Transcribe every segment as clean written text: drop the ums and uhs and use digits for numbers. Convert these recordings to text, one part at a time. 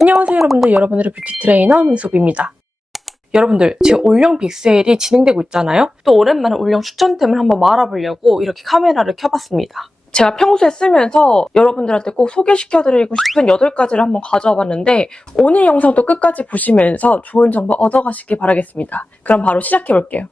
안녕하세요 여러분들, 여러분들의 뷰티 트레이너 민소비입니다. 여러분들, 지금 올영 빅세일이 진행되고 있잖아요. 또 오랜만에 올영 추천템을 한번 말아보려고 이렇게 카메라를 켜봤습니다. 제가 평소에 쓰면서 여러분들한테 꼭 소개시켜드리고 싶은 8가지를 한번 가져와 봤는데 오늘 영상도 끝까지 보시면서 좋은 정보 얻어가시길 바라겠습니다. 그럼 바로 시작해볼게요.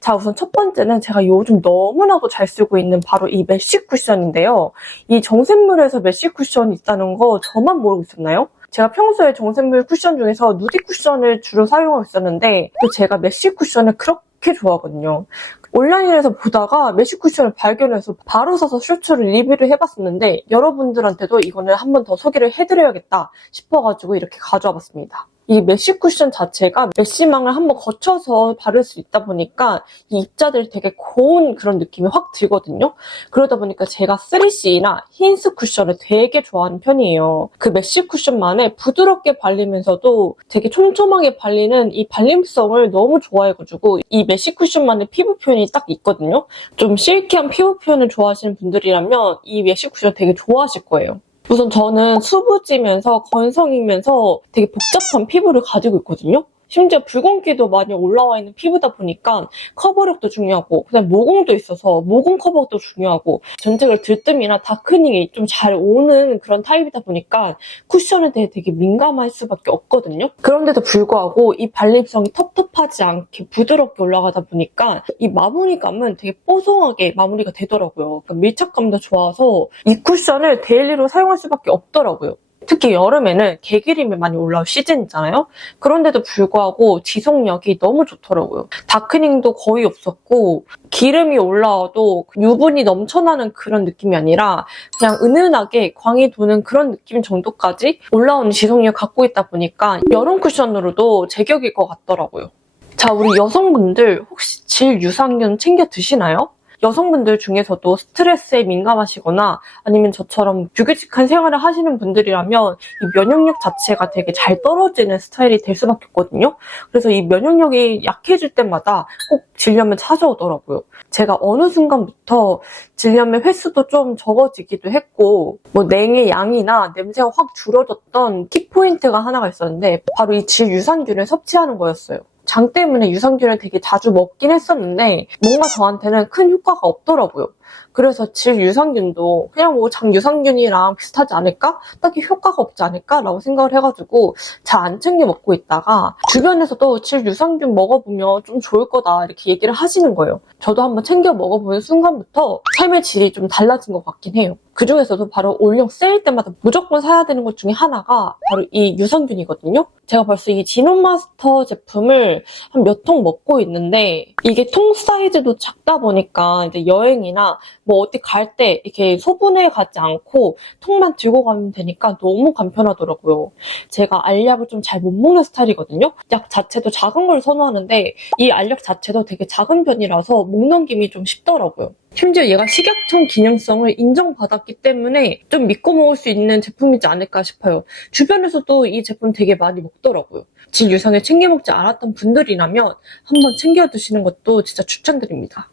자, 우선 첫 번째는 제가 요즘 너무나도 잘 쓰고 있는 바로 이 메쉬 쿠션인데요. 이 정샘물에서 메쉬 쿠션이 있다는 거 저만 모르고 있었나요? 제가 평소에 정샘물 쿠션 중에서 누디 쿠션을 주로 사용하고 있었는데 또 제가 메쉬 쿠션을 그렇게 좋아하거든요. 온라인에서 보다가 메쉬 쿠션을 발견해서 바로 사서 쇼츠를 리뷰를 해봤었는데 여러분들한테도 이거는 한 번 더 소개를 해드려야겠다 싶어가지고 이렇게 가져와 봤습니다. 이 메쉬 쿠션 자체가 메쉬망을 한번 거쳐서 바를 수 있다 보니까 이 입자들이 되게 고운 그런 느낌이 확 들거든요. 그러다 보니까 제가 3C나 힌스 쿠션을 되게 좋아하는 편이에요. 그 메쉬 쿠션만에 부드럽게 발리면서도 되게 촘촘하게 발리는 이 발림성을 너무 좋아해가지고 이 메쉬 쿠션만의 피부 표현이 딱 있거든요. 좀 실키한 피부 표현을 좋아하시는 분들이라면 이 메쉬 쿠션 되게 좋아하실 거예요. 우선 저는 수부지면서 건성이면서 되게 복잡한 피부를 가지고 있거든요. 심지어 붉은기도 많이 올라와 있는 피부다 보니까 커버력도 중요하고 그다음 모공도 있어서 모공 커버도 중요하고 전체적으로 들뜸이나 다크닝이 좀 잘 오는 그런 타입이다 보니까 쿠션에 대해 되게 민감할 수밖에 없거든요. 그런데도 불구하고 이 발림성이 텁텁하지 않게 부드럽게 올라가다 보니까 이 마무리감은 되게 뽀송하게 마무리가 되더라고요. 그러니까 밀착감도 좋아서 이 쿠션을 데일리로 사용할 수밖에 없더라고요. 특히 여름에는 개기름이 많이 올라올 시즌이잖아요. 그런데도 불구하고 지속력이 너무 좋더라고요. 다크닝도 거의 없었고 기름이 올라와도 유분이 넘쳐나는 그런 느낌이 아니라 그냥 은은하게 광이 도는 그런 느낌 정도까지 올라오는 지속력을 갖고 있다 보니까 여름 쿠션으로도 제격일 것 같더라고요. 자, 우리 여성분들 혹시 질 유산균 챙겨 드시나요? 여성분들 중에서도 스트레스에 민감하시거나 아니면 저처럼 불규칙한 생활을 하시는 분들이라면 이 면역력 자체가 되게 잘 떨어지는 스타일이 될 수밖에 없거든요. 그래서 이 면역력이 약해질 때마다 꼭 질염을 찾아오더라고요. 제가 어느 순간부터 질염의 횟수도 좀 적어지기도 했고 뭐 냉의 양이나 냄새가 확 줄어졌던 키포인트가 하나가 있었는데 바로 이 질 유산균을 섭취하는 거였어요. 장 때문에 유산균을 되게 자주 먹긴 했었는데 뭔가 저한테는 큰 효과가 없더라고요. 그래서 질 유산균도 그냥 뭐 장 유산균이랑 비슷하지 않을까? 딱히 효과가 없지 않을까? 라고 생각을 해가지고 잘 안 챙겨 먹고 있다가 주변에서도 질 유산균 먹어보면 좀 좋을 거다 이렇게 얘기를 하시는 거예요. 저도 한번 챙겨 먹어보는 순간부터 삶의 질이 좀 달라진 것 같긴 해요. 그중에서도 바로 올영 세일 때마다 무조건 사야 되는 것 중에 하나가 바로 이 유산균이거든요. 제가 벌써 이 지노마스터 제품을 한 몇 통 먹고 있는데 이게 통 사이즈도 작다 보니까 이제 여행이나 뭐 어디 갈 때 이렇게 소분해 가지 않고 통만 들고 가면 되니까 너무 간편하더라고요. 제가 알약을 좀 잘 못 먹는 스타일이거든요. 약 자체도 작은 걸 선호하는데 이 알약 자체도 되게 작은 편이라서 목 넘김이 좀 쉽더라고요. 심지어 얘가 식약청 기능성을 인정받았기 때문에 좀 믿고 먹을 수 있는 제품이지 않을까 싶어요. 주변에서도 이 제품 되게 많이 먹더라고요. 질 유산을 챙겨 먹지 않았던 분들이라면 한번 챙겨 드시는 것도 진짜 추천드립니다.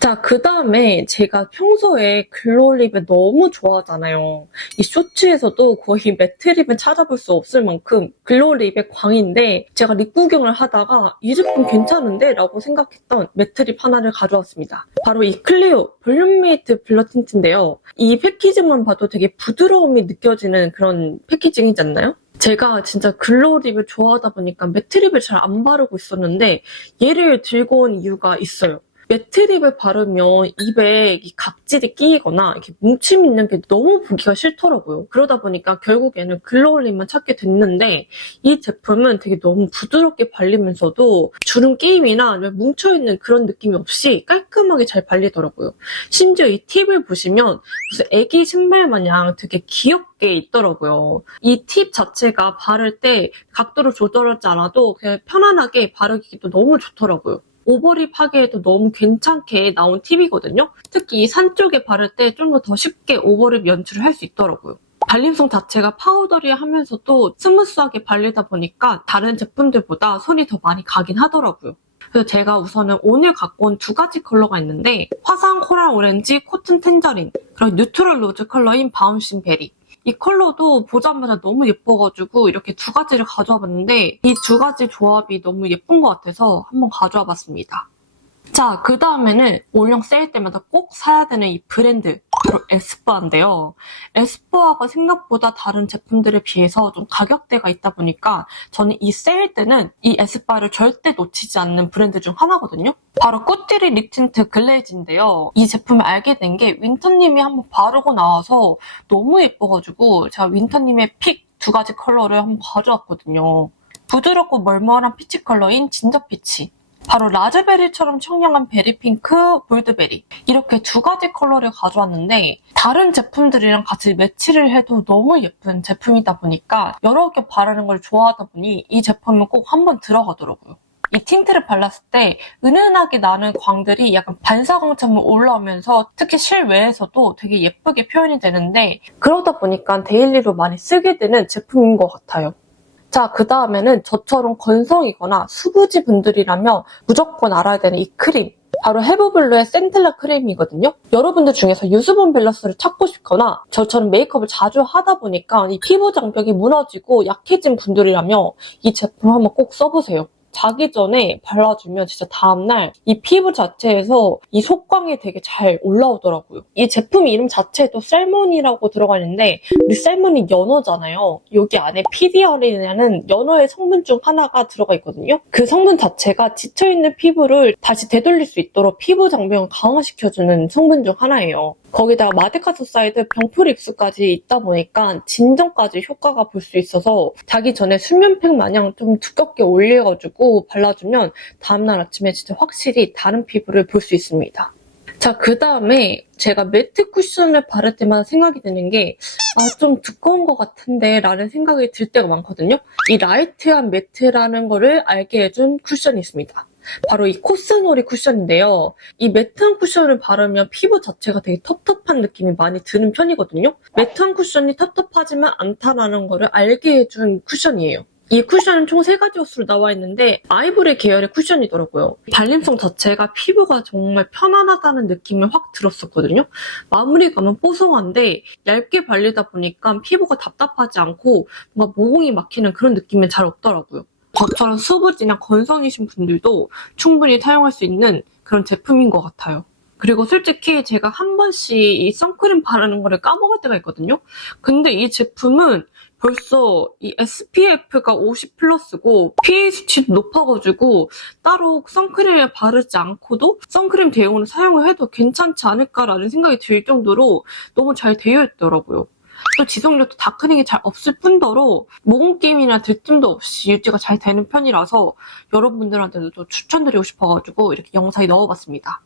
자, 그 다음에 제가 평소에 글로우립을 너무 좋아하잖아요. 이 쇼츠에서도 거의 매트립을 찾아볼 수 없을 만큼 글로우립의 광인데 제가 립 구경을 하다가 이 제품 괜찮은데? 라고 생각했던 매트립 하나를 가져왔습니다. 바로 이 클리오 볼륨메이트 블러 틴트인데요. 이 패키징만 봐도 되게 부드러움이 느껴지는 그런 패키징이지 않나요? 제가 진짜 글로우립을 좋아하다 보니까 매트립을 잘 안 바르고 있었는데 얘를 들고 온 이유가 있어요. 매트립을 바르면 입에 이 각질이 끼이거나 이렇게 뭉침 있는 게 너무 보기가 싫더라고요. 그러다 보니까 결국에는 글로우립만 찾게 됐는데 이 제품은 되게 너무 부드럽게 발리면서도 주름 끼임이나 뭉쳐있는 그런 느낌이 없이 깔끔하게 잘 발리더라고요. 심지어 이 팁을 보시면 무슨 애기 신발 마냥 되게 귀엽게 있더라고요. 이 팁 자체가 바를 때 각도를 조절하지 않아도 그냥 편안하게 바르기도 너무 좋더라고요. 오버립 하기에도 너무 괜찮게 나온 팁이거든요. 특히 이 산 쪽에 바를 때 좀 더 쉽게 오버립 연출을 할 수 있더라고요. 발림성 자체가 파우더리하면서도 스무스하게 발리다 보니까 다른 제품들보다 손이 더 많이 가긴 하더라고요. 그래서 제가 우선은 오늘 갖고 온 2가지 컬러가 있는데 화상 코랄 오렌지, 코튼 텐저린, 그리고 뉴트럴 로즈 컬러인 바운싱 베리. 이 컬러도 보자마자 너무 예뻐가지고 이렇게 두 가지를 가져와 봤는데 이 두 가지 조합이 너무 예쁜 것 같아서 한번 가져와 봤습니다. 자, 그 다음에는 올영 세일 때마다 꼭 사야 되는 이 브랜드, 바로 에스쁘아인데요. 에스쁘아가 생각보다 다른 제품들에 비해서 좀 가격대가 있다 보니까 저는 이 세일 때는 이 에스쁘아를 절대 놓치지 않는 브랜드 중 하나거든요. 바로 꾸띠리 립 틴트 글레이즈인데요. 이 제품을 알게 된 게 윈터님이 한번 바르고 나와서 너무 예뻐가지고 제가 윈터님의 픽 두 가지 컬러를 한번 가져왔거든요. 부드럽고 멀멀한 피치 컬러인 진저 피치, 바로 라즈베리처럼 청량한 베리핑크, 볼드베리, 이렇게 두 가지 컬러를 가져왔는데 다른 제품들이랑 같이 매치를 해도 너무 예쁜 제품이다 보니까 여러 개 바르는 걸 좋아하다 보니 이 제품은 꼭 한번 들어가더라고요. 이 틴트를 발랐을 때 은은하게 나는 광들이 약간 반사광처럼 올라오면서 특히 실외에서도 되게 예쁘게 표현이 되는데 그러다 보니까 데일리로 많이 쓰게 되는 제품인 것 같아요. 자, 그 다음에는 저처럼 건성이거나 수부지 분들이라면 무조건 알아야 되는 이 크림. 바로 헤브블루의 센텔라 크림이거든요. 여러분들 중에서 유수분 밸런스를 찾고 싶거나 저처럼 메이크업을 자주 하다 보니까 이 피부 장벽이 무너지고 약해진 분들이라면 이 제품 한번 꼭 써보세요. 자기 전에 발라주면 진짜 다음날 이 피부 자체에서 이 속광이 되게 잘 올라오더라고요. 이 제품 이름 자체에도 셀몬이라고 들어가 있는데 우리 셀몬이 연어잖아요. 여기 안에 PDR이라는 연어의 성분 중 하나가 들어가 있거든요. 그 성분 자체가 지쳐있는 피부를 다시 되돌릴 수 있도록 피부 장벽을 강화시켜주는 성분 중 하나예요. 거기다가 마데카소사이드 병풀 입수까지 있다 보니까 진정까지 효과가 볼 수 있어서 자기 전에 수면팩 마냥 좀 두껍게 올려가지고 발라주면 다음날 아침에 진짜 확실히 다른 피부를 볼 수 있습니다. 자, 그 다음에 제가 매트 쿠션을 바를 때마다 생각이 드는 게 좀 두꺼운 것 같은데 라는 생각이 들 때가 많거든요. 이 라이트한 매트라는 거를 알게 해준 쿠션이 있습니다. 바로 이 코스놀이 쿠션인데요. 이 매트한 쿠션을 바르면 피부 자체가 되게 텁텁한 느낌이 많이 드는 편이거든요. 매트한 쿠션이 텁텁하지만 않다라는 거를 알게 해준 쿠션이에요. 이 쿠션은 총 3가지 호수로 나와 있는데 아이보리 계열의 쿠션이더라고요. 발림성 자체가 피부가 정말 편안하다는 느낌이 확 들었었거든요. 마무리감은 뽀송한데 얇게 발리다 보니까 피부가 답답하지 않고 뭔가 모공이 막히는 그런 느낌이 잘 없더라고요. 저처럼 수부지나 건성이신 분들도 충분히 사용할 수 있는 그런 제품인 것 같아요. 그리고 솔직히 제가 한 번씩 이 선크림 바르는 거를 까먹을 때가 있거든요. 근데 이 제품은 벌써 이 SPF가 50 플러스고 PA 수치도 높아가지고 따로 선크림을 바르지 않고도 선크림 대용으로 사용을 해도 괜찮지 않을까라는 생각이 들 정도로 너무 잘 되어 있더라고요. 또 지속력도 다크닝이 잘 없을 뿐더러 모공김이나 들뜸도 없이 유지가 잘 되는 편이라서 여러분들한테도 좀 추천드리고 싶어가지고 이렇게 영상에 넣어봤습니다.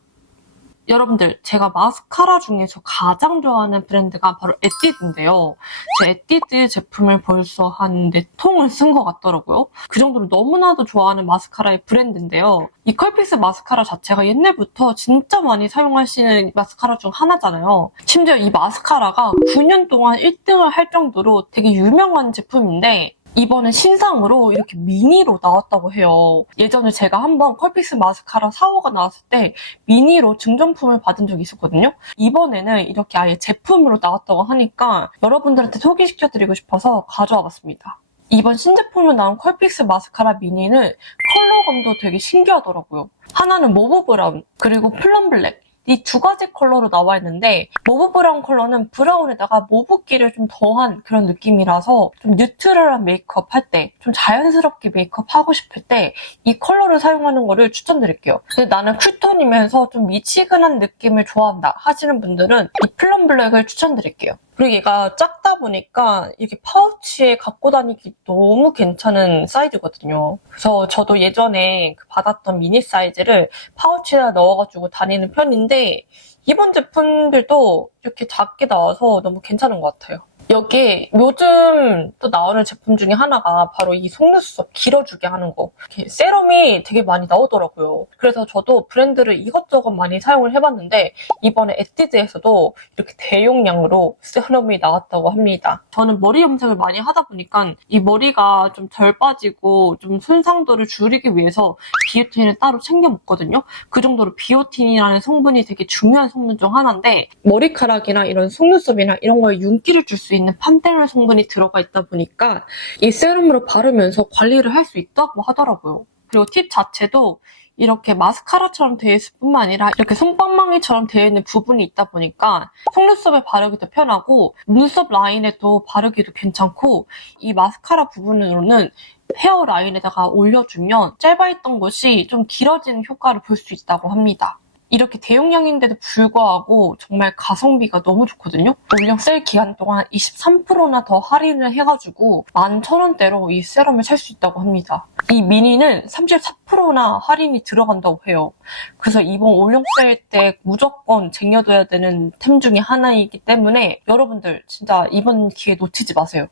여러분들, 제가 마스카라 중에서 가장 좋아하는 브랜드가 바로 에뛰드인데요. 제 에뛰드 제품을 벌써 한 4통을 쓴 것 같더라고요. 그 정도로 너무나도 좋아하는 마스카라의 브랜드인데요. 이 컬픽스 마스카라 자체가 옛날부터 진짜 많이 사용하시는 마스카라 중 하나잖아요. 심지어 이 마스카라가 9년 동안 1등을 할 정도로 되게 유명한 제품인데 이번에 신상으로 이렇게 미니로 나왔다고 해요. 예전에 제가 한번 컬픽스 마스카라 4호가 나왔을 때 미니로 증정품을 받은 적이 있었거든요. 이번에는 이렇게 아예 제품으로 나왔다고 하니까 여러분들한테 소개시켜드리고 싶어서 가져와 봤습니다. 이번 신제품으로 나온 컬픽스 마스카라 미니는 컬러감도 되게 신기하더라고요. 하나는 모브 브라운, 그리고 플럼 블랙, 이 2가지 컬러로 나와 있는데 모브 브라운 컬러는 브라운에다가 모브기를 좀 더한 그런 느낌이라서 좀 뉴트럴한 메이크업 할 때, 좀 자연스럽게 메이크업 하고 싶을 때 이 컬러를 사용하는 거를 추천드릴게요. 근데 나는 쿨톤이면서 좀 미치근한 느낌을 좋아한다 하시는 분들은 이 플럼 블랙을 추천드릴게요. 그리고 얘가 작다 보니까 이렇게 파우치에 갖고 다니기 너무 괜찮은 사이즈거든요. 그래서 저도 예전에 받았던 미니 사이즈를 파우치에다 넣어가지고 다니는 편인데 이번 제품들도 이렇게 작게 나와서 너무 괜찮은 것 같아요. 여기에 요즘 또 나오는 제품 중에 하나가 바로 이 속눈썹 길어주게 하는 거. 이렇게 세럼이 되게 많이 나오더라고요. 그래서 저도 브랜드를 이것저것 많이 사용을 해봤는데 이번에 에뛰드에서도 이렇게 대용량으로 세럼이 나왔다고 합니다. 저는 머리 염색을 많이 하다 보니까 이 머리가 좀 덜 빠지고 좀 손상도를 줄이기 위해서 비오틴을 따로 챙겨 먹거든요. 그 정도로 비오틴이라는 성분이 되게 중요한 성분 중 하나인데 머리카락이나 이런 속눈썹이나 이런 거에 윤기를 줄 수 있는 팜테놀 성분이 들어가 있다 보니까 이 세럼으로 바르면서 관리를 할 수 있다고 하더라고요. 그리고 팁 자체도 이렇게 마스카라처럼 되어 있을 뿐만 아니라 이렇게 솜방망이처럼 되어 있는 부분이 있다 보니까 속눈썹에 바르기도 편하고 눈썹 라인에도 바르기도 괜찮고 이 마스카라 부분으로는 헤어라인에다가 올려주면 짧아있던 것이 좀 길어지는 효과를 볼 수 있다고 합니다. 이렇게 대용량인데도 불구하고 정말 가성비가 너무 좋거든요. 올영 세일 기간 동안 23%나 더 할인을 해가지고 11,000원대로 이 세럼을 살 수 있다고 합니다. 이 미니는 34%나 할인이 들어간다고 해요. 그래서 이번 올영 세일 때 무조건 쟁여둬야 되는 템 중에 하나이기 때문에 여러분들 진짜 이번 기회 놓치지 마세요.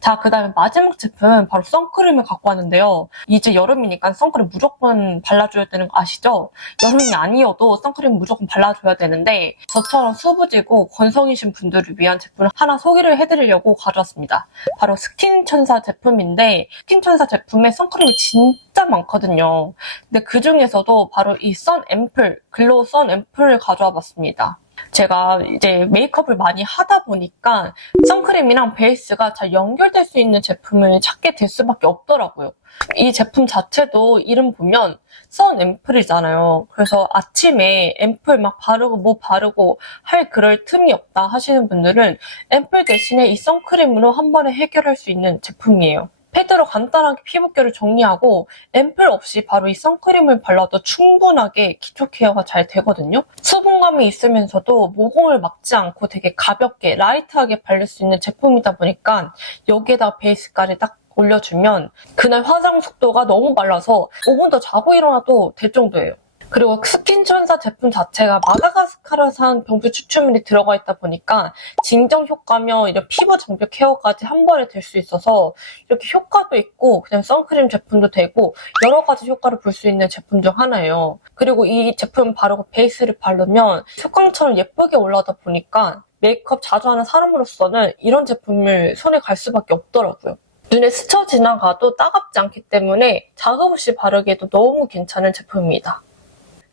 자, 그 다음에 마지막 제품은 바로 선크림을 갖고 왔는데요. 이제 여름이니까 선크림 무조건 발라줘야 되는 거 아시죠? 여름이 아니어도 선크림 무조건 발라줘야 되는데 저처럼 수부지고 건성이신 분들을 위한 제품을 하나 소개를 해드리려고 가져왔습니다. 바로 스킨천사 제품인데 스킨천사 제품에 선크림이 진짜 많거든요. 근데 그 중에서도 바로 이 선 앰플, 글로우 선 앰플을 가져와 봤습니다. 제가 이제 메이크업을 많이 하다 보니까 선크림이랑 베이스가 잘 연결될 수 있는 제품을 찾게 될 수밖에 없더라고요. 이 제품 자체도 이름 보면 선 앰플이잖아요. 그래서 아침에 앰플 막 바르고 뭐 바르고 할 그럴 틈이 없다 하시는 분들은 앰플 대신에 이 선크림으로 한 번에 해결할 수 있는 제품이에요. 패드로 간단하게 피부결을 정리하고 앰플 없이 바로 이 선크림을 발라도 충분하게 기초 케어가 잘 되거든요. 수분감이 있으면서도 모공을 막지 않고 되게 가볍게 라이트하게 바를 수 있는 제품이다 보니까 여기에다가 베이스까지 딱 올려주면 그날 화장 속도가 너무 빨라서 5분 더 자고 일어나도 될 정도예요. 그리고 스킨천사 제품 자체가 마다가스카르산 병수 추출물이 들어가 있다 보니까 진정 효과며 이런 피부 장벽 케어까지 한 번에 될 수 있어서 이렇게 효과도 있고 그냥 선크림 제품도 되고 여러 가지 효과를 볼 수 있는 제품 중 하나예요. 그리고 이 제품 바르고 베이스를 바르면 색광처럼 예쁘게 올라오다 보니까 메이크업 자주 하는 사람으로서는 이런 제품을 손에 갈 수밖에 없더라고요. 눈에 스쳐 지나가도 따갑지 않기 때문에 자극 없이 바르기에도 너무 괜찮은 제품입니다.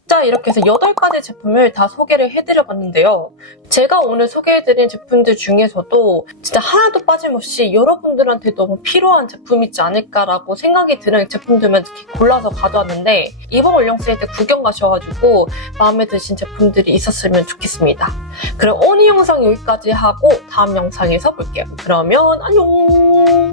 자, 이렇게 해서 8가지 제품을 다 소개를 해드려봤는데요. 제가 오늘 소개해드린 제품들 중에서도 진짜 하나도 빠짐없이 여러분들한테 너무 필요한 제품이지 않을까라고 생각이 드는 제품들만 이렇게 골라서 가져왔는데 이번 올영 세일 때 구경 가셔가지고 마음에 드신 제품들이 있었으면 좋겠습니다. 그럼 오늘 영상 여기까지 하고 다음 영상에서 볼게요. 그러면 안녕!